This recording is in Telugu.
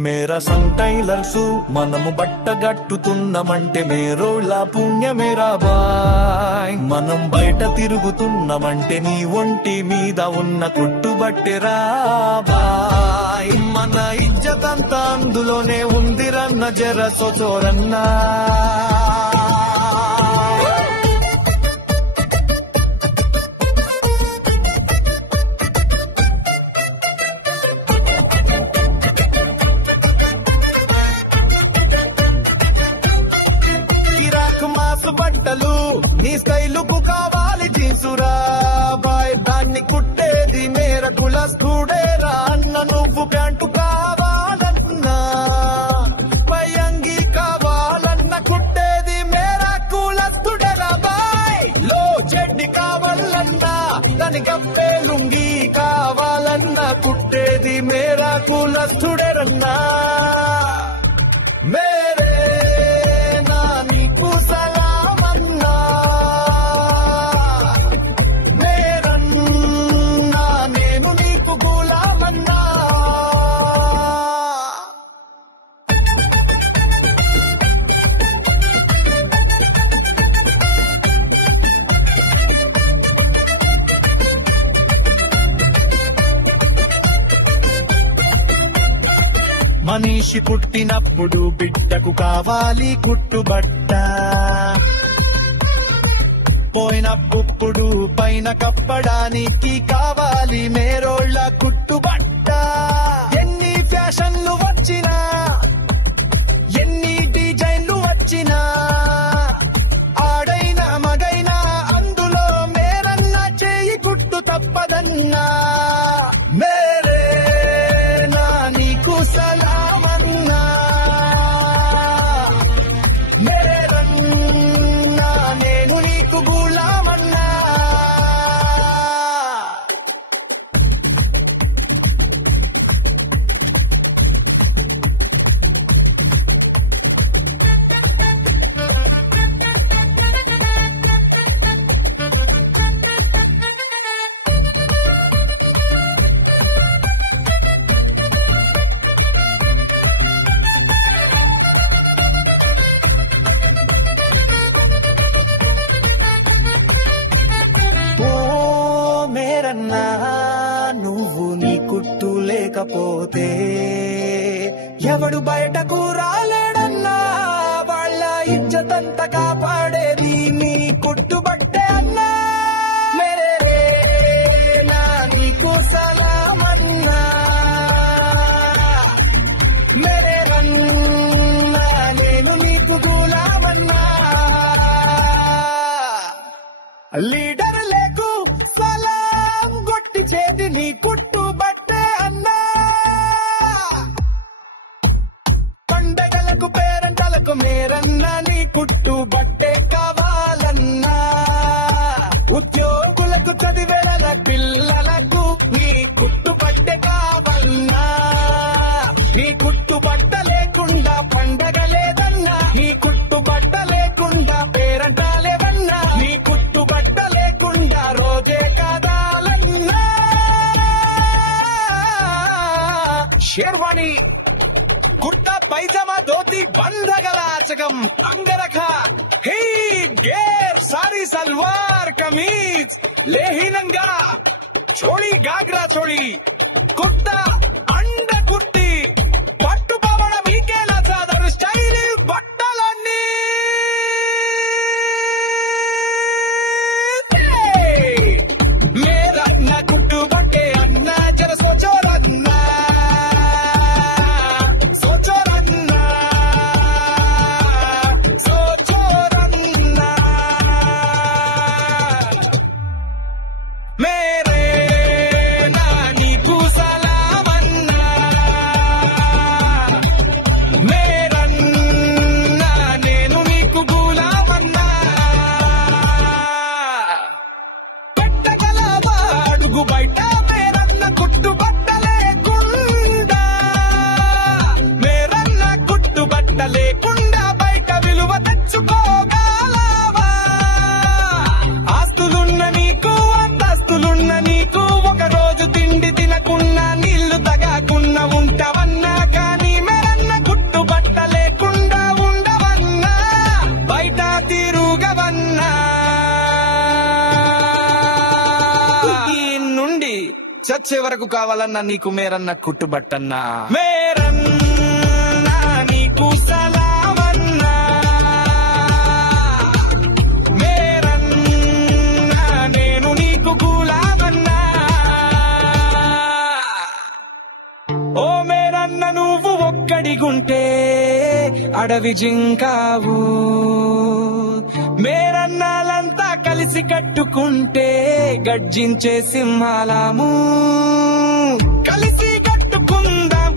మేరా సన్ టైలర్సు మనము బట్టగట్టుతున్నామంటే మేరోళ్ళ పుణ్యమేరా బాయ్. మనం బయట తిరుగుతున్నామంటే నీ ఒంటి మీద ఉన్న కుట్టుబట్టెరా బాయ్. మన ఇజ్జతంతా అందులోనే ఉందిరన్న జర సోచోరన్నా. బట్టలు నీ స్టైలుకు కావాలి జీన్సురా బాయ్. దాన్ని కుట్టేది మేర కులస్తుడేరా అన్న. నువ్వు ప్యాంటు కావాలన్నా పై అంగి కావాలన్న కుట్టేది మేర కులస్తుడేరా బాయ్. లో చెడ్డి కావాలన్నా దాని కప్పే లుంగి కావాలన్నా కుట్టేది మేర కులస్తుడేరన్నా. మేరే నా నీకు సలామన్నా మేరన్నా నేను నీకు గులామన్నా. మనిషి పుట్టినప్పుడు బిడ్డకు కావాలి కుట్టుబట్ట. పోయినప్పుడు పైన కప్పడానికి కావాలి మేరోళ్ళ కుట్టుబట్ట. ఎన్ని ఫ్యాషన్లు వచ్చినా ఎన్ని డిజైన్లు వచ్చినా ఆడైనా మగైనా అందులో మేరన్న చేయి కుట్టు తప్పదన్నా. మేరే నా నీకు సలామన్నా మేరన్నా నేను నీకు గులామన్నా. నువ్వు నీ కుట్టు లేకపోతే ఎవడు బయటకు రాలేడన్నా. వాళ్ళ ఇజ్జతంత కాపాడేది నీ కుట్టుబట్టే అన్నా. మేరే నా నీకు సలామన్నా మేరన్నా నేను నీకు గులామన్నా. లీడర్ లేకు సలాం కొట్టి చేతి నీ కుట్టుబట్టే అన్నా. పండగలకు పేరంటలకు మేరన్న నీ కుట్టుబట్టే కావాలన్నా. ఉద్యోగులకు చదివేల పిల్లలకు నీ కుట్టుబట్టే కావాలన్నా. నీ కుట్టుబట్ట లేకుండా పండగ లేదన్నా. నీ కుట్టుబట్ట లేకుండా పేరంట లేదన్నా. నీ కుట్టుబట్ట లేకుండా రోజే కాదాలన్నా. షేర్వాణి కుర్తా పైజమా ధోతి బందగలాచకం అంగరఖ హీ గేర్ సారీ సల్వార్ కమీజ్ లేహినంగా చోళీ గాగ్రా చోళీ కుర్తా అండ కుర్తి పట్టు పవడ మీకేలా చాదరు స్టైల్ బట్టలన్నీ. మేరన్న కుట్టుబట్టే అన్నా జర సోచోరన్నా సోచోరన్నా సోచోరన్నా. మేరే నా నీకు సలామన్నా వచ్చే వరకు కావాలన్నా నీకు మేరన్న కుట్టుబట్టన్నా మేరన్నా నీకు సలామన్నా మేరన్నా నేను నీకు గులామన్నా ఓ మేరన్న నువ్వు ఒక్కడిగుంటే అడవి జింకావు మేరన్నాలంతా కలిసి కట్టుకుంటే గర్జించే సింహాలము కలిసి కట్టుకుందాం